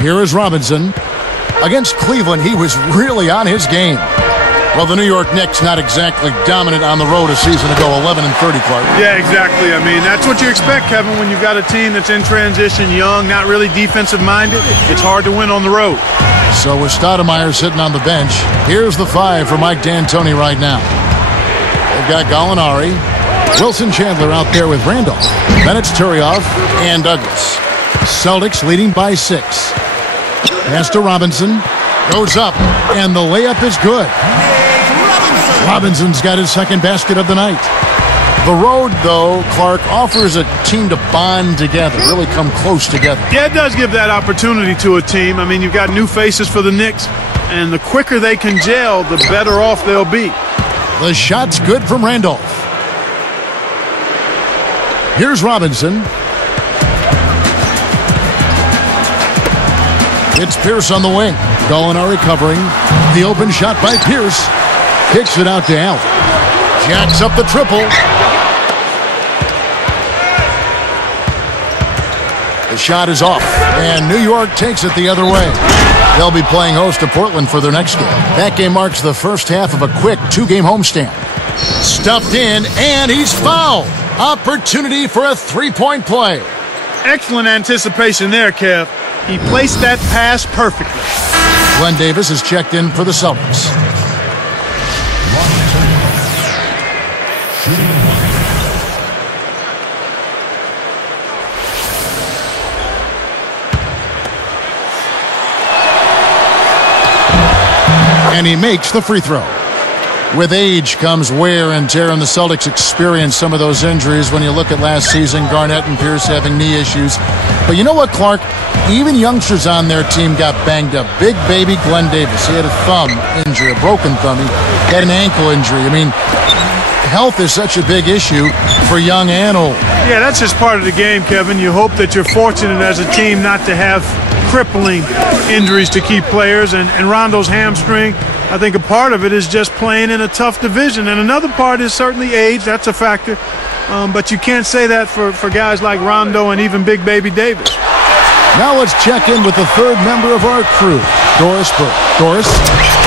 Here is Robinson. Against Cleveland, he was really on his game. Well, the New York Knicks not exactly dominant on the road a season ago, 11-30, Clark. Yeah, exactly. I mean, that's what you expect, Kevin, when you've got a team that's in transition, young, not really defensive-minded. It's hard to win on the road. So with Stoudemire sitting on the bench, here's the 5 for Mike D'Antoni right now. They've got Gallinari, Wilson Chandler out there with Randolph, Bennett Turiaf, and Douglas. Celtics leading by 6. Pass to Robinson. Goes up, and the layup is good. Robinson's got his second basket of the night. The road, though, Clark, offers a team to bond together, really come close together. Yeah, it does give that opportunity to a team. I mean, you've got new faces for the Knicks, and the quicker they can gel, the better off they'll be. The shot's good from Randolph. Here's Robinson. It's Pierce on the wing. Gallinari covering. The open shot by Pierce. Kicks it out to Allen. Jacks up the triple. The shot is off, and New York takes it the other way. They'll be playing host to Portland for their next game. That game marks the first half of a quick 2-game homestand. Stuffed in, and he's fouled. Opportunity for a 3-point play. Excellent anticipation there, Kev. He placed that pass perfectly. Glenn Davis is checked in for the Celtics. And he makes the free throw. With age comes wear and tear, and the Celtics experienced some of those injuries when you look at last season, Garnett and Pierce having knee issues. But you know what, Clark? Even youngsters on their team got banged up. Big baby Glenn Davis, he had a thumb injury, a broken thumb. He had an ankle injury. I mean, health is such a big issue for young and old. Yeah, that's just part of the game, Kevin. You hope that you're fortunate as a team not to have crippling injuries to key players. And Rondo's hamstring, I think a part of it is just playing in a tough division. And another part is certainly age. That's a factor. But you can't say that for guys like Rondo and even Big Baby Davis. Now let's check in with the third member of our crew, Doris Burke. Doris?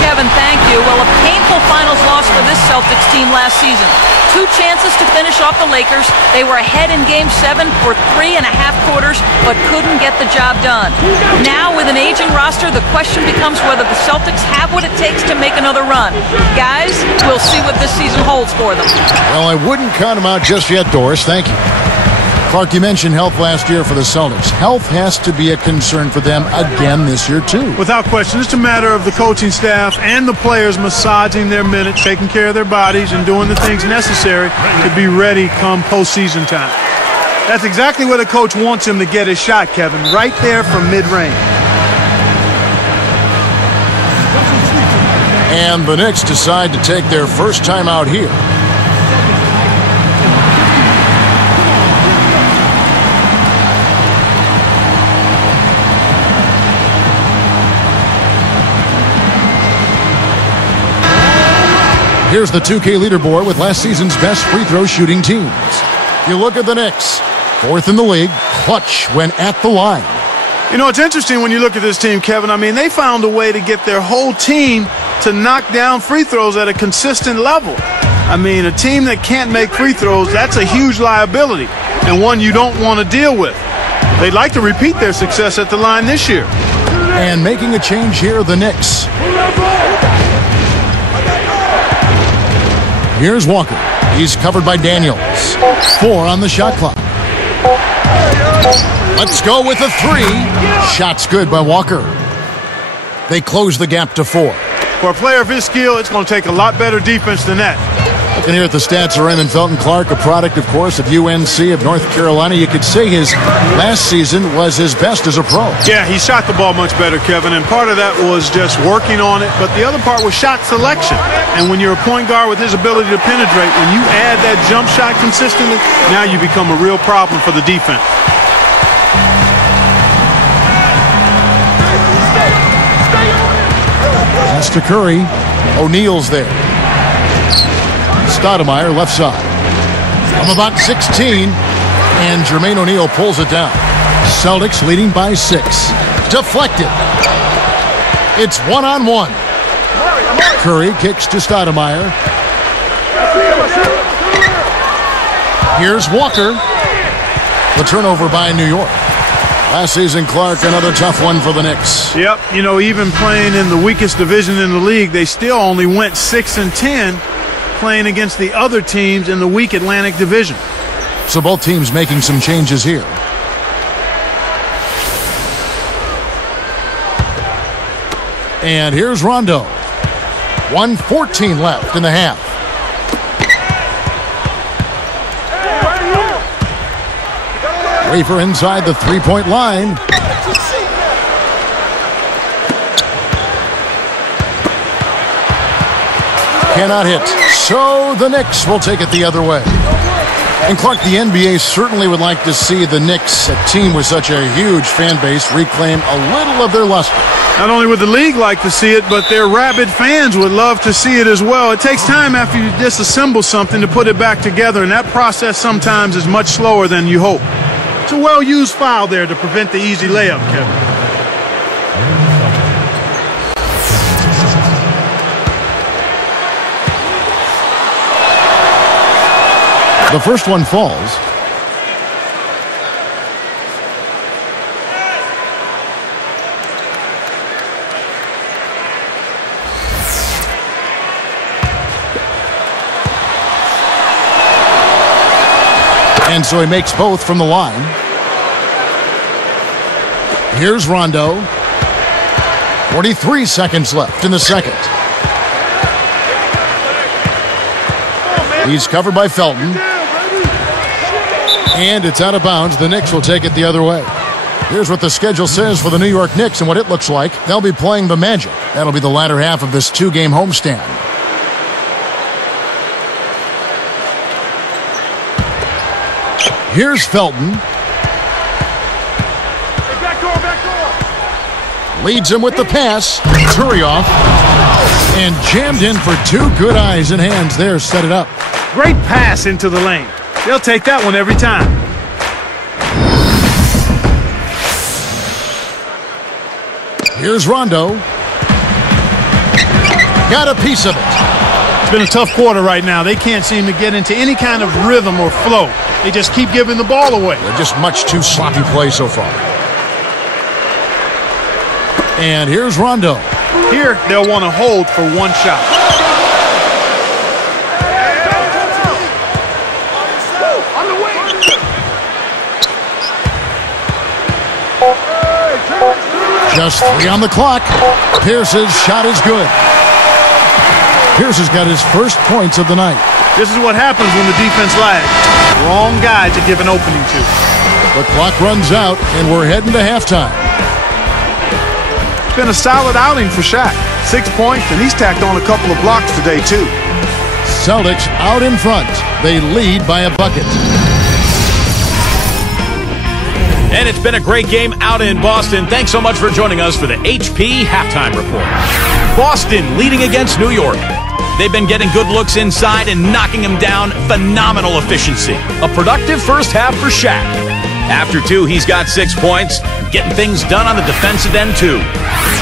Kevin, thank you. Well, a painful finals loss for this Celtics team last season. 2 chances to finish off the Lakers. They were ahead in Game 7 for 3.5 quarters, but couldn't get the job done. Now, with an aging roster, the question becomes whether the Celtics have what it takes to make another run. Guys, we'll see what this season holds for them. Well, I wouldn't count them out just yet, Doris. Thank you. Clark, you mentioned health last year for the Celtics. Health has to be a concern for them again this year, too. Without question. It's a matter of the coaching staff and the players massaging their minutes, taking care of their bodies, and doing the things necessary to be ready come postseason time. That's exactly where the coach wants him to get his shot, Kevin, right there from mid-range. And the Knicks decide to take their first time out here. Here's the 2K leaderboard with last season's best free throw shooting teams. You look at the Knicks, 4th in the league, clutch when at the line. You know, it's interesting when you look at this team, Kevin. I mean, they found a way to get their whole team to knock down free throws at a consistent level. I mean, a team that can't make free throws, that's a huge liability and one you don't want to deal with. They'd like to repeat their success at the line this year. And making a change here, the Knicks. Here's Walker. He's covered by Daniels. 4 on the shot clock. Let's go with a 3. Shot's good by Walker. They close the gap to 4. For a player of his skill, it's going to take a lot better defense than that. Looking here at the stats of Raymond Felton Clark, a product, of course, of UNC of North Carolina. You could say his last season was his best as a pro. Yeah, he shot the ball much better, Kevin, and part of that was just working on it, but the other part was shot selection. And when you're a point guard with his ability to penetrate, when you add that jump shot consistently, now you become a real problem for the defense. Pass to Curry. O'Neal's there. Stoudemire left side. From about 16, and Jermaine O'Neal pulls it down. Celtics leading by 6. Deflected. It's 1-on-1. Curry kicks to Stoudemire. Here's Walker. The turnover by New York. Last season, Clark, another tough one for the Knicks. Yep, you know, even playing in the weakest division in the league, they still only went 6-10 playing against the other teams in the weak Atlantic Division. So both teams making some changes here. And here's Rondo. 1:14 left in the half. Wafer inside the three-point line. Cannot hit. So the Knicks will take it the other way. And Clark, the NBA certainly would like to see the Knicks, a team with such a huge fan base, reclaim a little of their luster. Not only would the league like to see it, but their rabid fans would love to see it as well. It takes time after you disassemble something to put it back together, and that process sometimes is much slower than you hope. It's a well-used foul there to prevent the easy layup, Kevin. The first one falls. And so he makes both from the line. Here's Rondo. 43 seconds left in the second. He's covered by Felton. And it's out of bounds. The Knicks will take it the other way. Here's what the schedule says for the New York Knicks and what it looks like. They'll be playing the Magic. That'll be the latter half of this two-game homestand. Here's Felton. Leads him with the pass. Turioff. And jammed in for two. Good eyes and hands there. Set it up. Great pass into the lane. They'll take that one every time. Here's Rondo. Got a piece of it. It's been a tough quarter right now. They can't seem to get into any kind of rhythm or flow. They just keep giving the ball away. They're just much too sloppy play so far. And here's Rondo. Here, they'll want to hold for one shot. Just 3 on the clock. Pierce's shot is good. Pierce has got his first points of the night. This is what happens when the defense lags. Wrong guy to give an opening to. The clock runs out, and we're heading to halftime. It's been a solid outing for Shaq. 6 points, and he's tacked on a couple of blocks today, too. Celtics out in front. They lead by a bucket. And it's been a great game out in Boston. Thanks so much for joining us for the HP Halftime Report. Boston leading against New York. They've been getting good looks inside and knocking them down. Phenomenal efficiency. A productive first half for Shaq. After 2, he's got 6 points. Getting things done on the defensive end, too.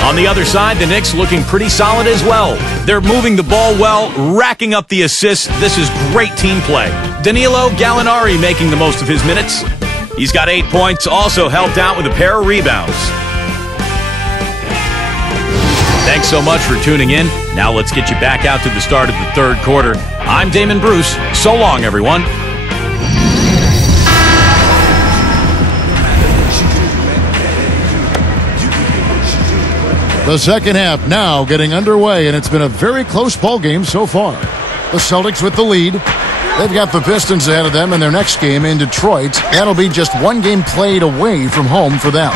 On the other side, the Knicks looking pretty solid as well. They're moving the ball well, racking up the assists. This is great team play. Danilo Gallinari making the most of his minutes. He's got 8 points, also helped out with a pair of rebounds. Thanks so much for tuning in. Now let's get you back out to the start of the third quarter. I'm Damon Bruce. So long, everyone. The second half now getting underway, and it's been a very close ball game so far. The Celtics with the lead. They've got the Pistons ahead of them in their next game in Detroit. That'll be just one game played away from home for them.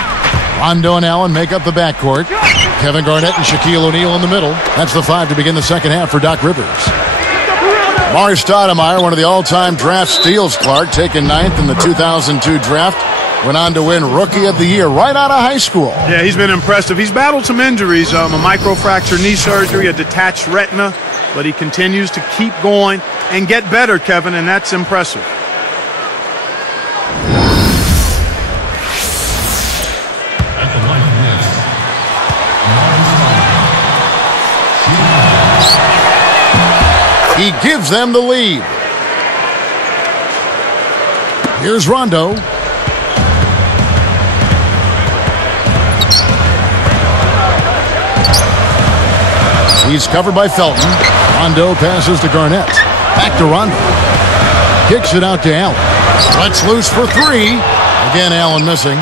Rondo and Allen make up the backcourt. Kevin Garnett and Shaquille O'Neal in the middle. That's the 5 to begin the second half for Doc Rivers. Amar'e Stoudemire, one of the all-time draft steals, Clark, taken 9th in the 2002 draft. Went on to win Rookie of the Year right out of high school. Yeah, he's been impressive. He's battled some injuries, a microfracture knee surgery, a detached retina, but he continues to keep going and get better, Kevin, and that's impressive. He gives them the lead. Here's Rondo. He's covered by Felton. Rondo passes to Garnett. Back to Rondo. Kicks it out to Allen. Lets loose for three. Again, Allen missing.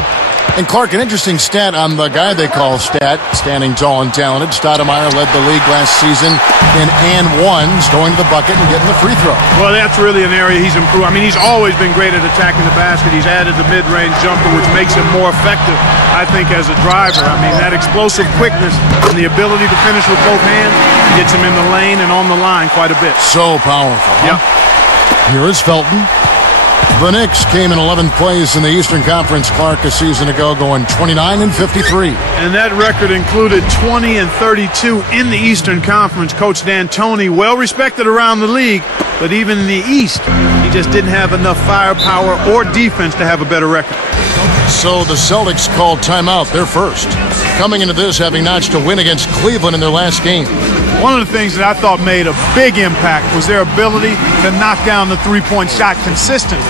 And Clark, an interesting stat on the guy they call Stat, standing tall and talented. Stoudemire led the league last season in and ones, going to the bucket and getting the free throw. Well, that's really an area he's improved. I mean, he's always been great at attacking the basket. He's added the mid-range jumper, which makes him more effective, I think, as a driver. I mean, that explosive quickness and the ability to finish with both hands gets him in the lane and on the line quite a bit. So powerful. Huh? Yep. Here is Felton. The Knicks came in 11th place in the Eastern Conference, Clark, a season ago, going 29-53. And that record included 20-32 in the Eastern Conference. Coach D'Antoni, well respected around the league, but even in the East, he just didn't have enough firepower or defense to have a better record. So the Celtics called timeout. They're first. Coming into this, having notched a win against Cleveland in their last game. One of the things that I thought made a big impact was their ability to knock down the three-point shot consistently.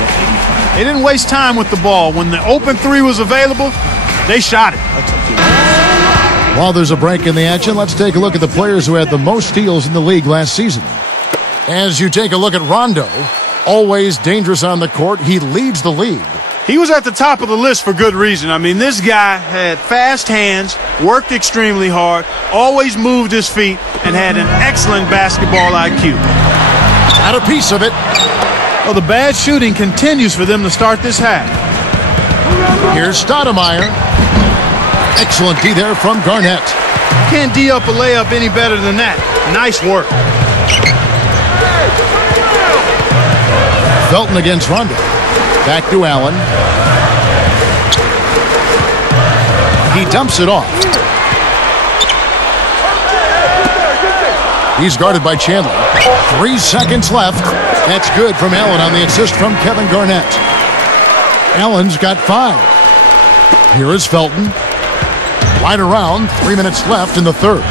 They didn't waste time with the ball. When the open three was available, they shot it. While there's a break in the action, let's take a look at the players who had the most steals in the league last season. As you take a look at Rondo, always dangerous on the court, he leads the league. He was at the top of the list for good reason. I mean, this guy had fast hands, worked extremely hard, always moved his feet, and had an excellent basketball IQ. Got a piece of it. Well, the bad shooting continues for them to start this half. Here's Stoudemire. Excellent D there from Garnett. Can't D up a layup any better than that. Nice work. Felton against Rondo. Back to Allen. He dumps it off. He's guarded by Chandler. 3 seconds left. That's good from Allen on the assist from Kevin Garnett. Allen's got 5. Here is Felton. Right around. 3 minutes left in the third.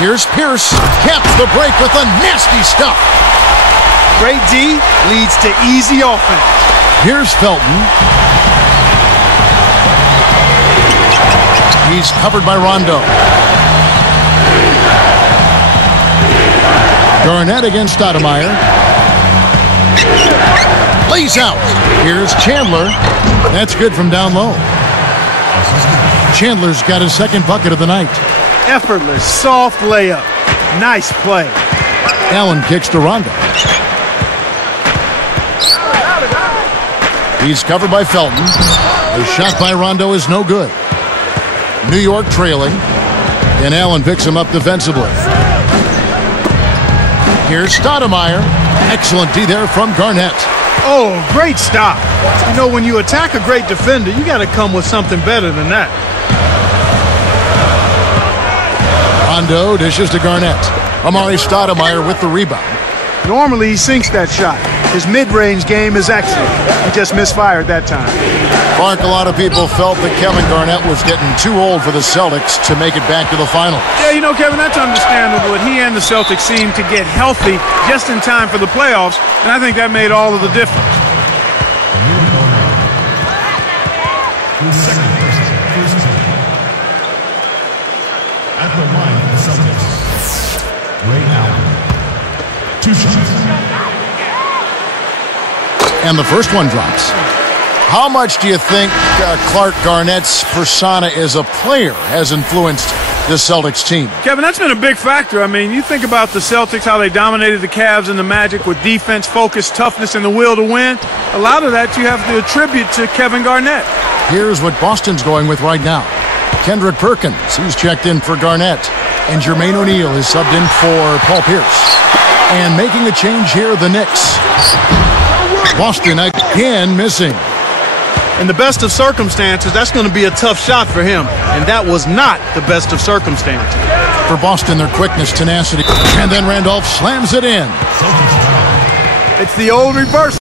Here's Pierce. Caps the break with the nasty stuff. Great D leads to easy offense. Here's Felton. He's covered by Rondo. Garnett against Stoudemire. Lays out. Here's Chandler. That's good from down low. Chandler's got his second bucket of the night. Effortless, soft layup. Nice play. Allen kicks to Rondo. He's covered by Felton. The shot by Rondo is no good. New York trailing, and Allen picks him up defensively. Here's Stoudemire. Excellent D there from Garnett. Oh, great stop. You know, when you attack a great defender, you got to come with something better than that. Rondo dishes to Garnett. Amari Stoudemire with the rebound. Normally, he sinks that shot. His mid-range game is excellent. He just misfired that time. Clark, a lot of people felt that Kevin Garnett was getting too old for the Celtics to make it back to the final. Yeah, you know, Kevin, that's understandable. He and the Celtics seemed to get healthy just in time for the playoffs, and I think that made all of the difference. At the line of the Celtics, Ray Allen. 2 shots. And the first one drops. How much do you think Clark Garnett's persona as a player has influenced the Celtics team? Kevin, that's been a big factor. I mean, you think about the Celtics, how they dominated the Cavs and the Magic with defense, focus, toughness, and the will to win. A lot of that you have to attribute to Kevin Garnett. Here's what Boston's going with right now. Kendrick Perkins, he's checked in for Garnett. And Jermaine O'Neal is subbed in for Paul Pierce. And making a change here, the Knicks. Boston again missing. In the best of circumstances, that's going to be a tough shot for him. And that was not the best of circumstances. For Boston, their quickness, tenacity. And then Randolph slams it in. It's the old reverse.